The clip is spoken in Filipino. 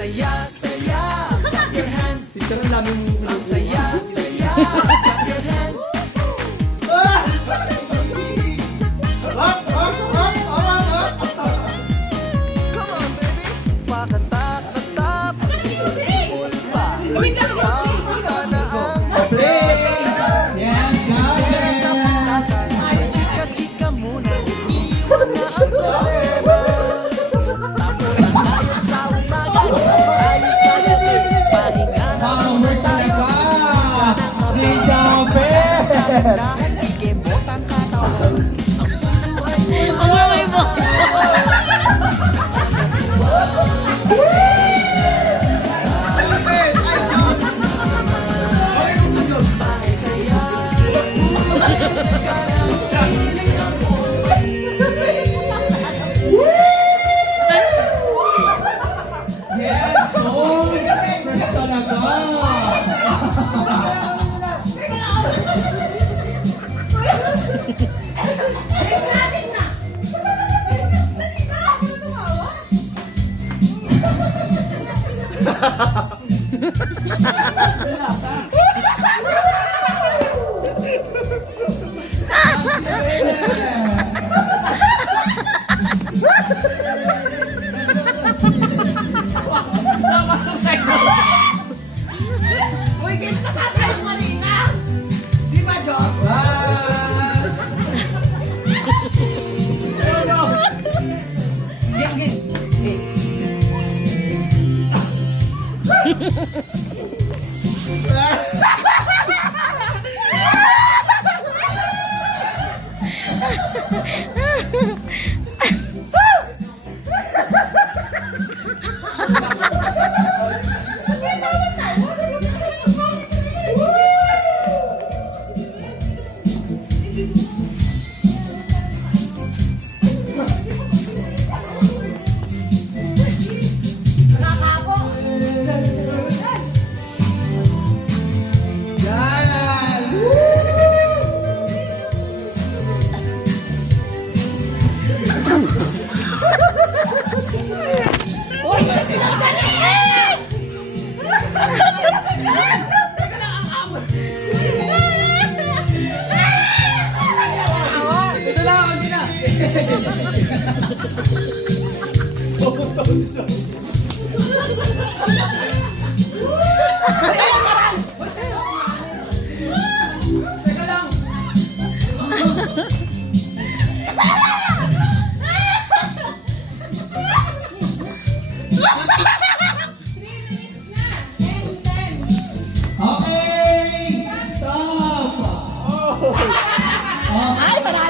saya, saya. Clap your hands. Ang saya, saya. Clap your hands. Come on, baby. Pakanta-kanta. Simple pa. Papunta na ang Yes, guys! chika-chika muna. Iwan na ang problema. Tapos ang ayot sa umaga. Ayos sa gabi. Pahinga na Power talaga! Hey, Jumper! dahan. Ikembot ang katawan. Ang puso ay Ang mo. Yes, Gold! Fresh talaga! Uy, kaya nasasayo mo kanina! Di ba, Job? Bye! Nakakapo! Yan! Uy, sinagdali! Okay! Stop! Ay, marami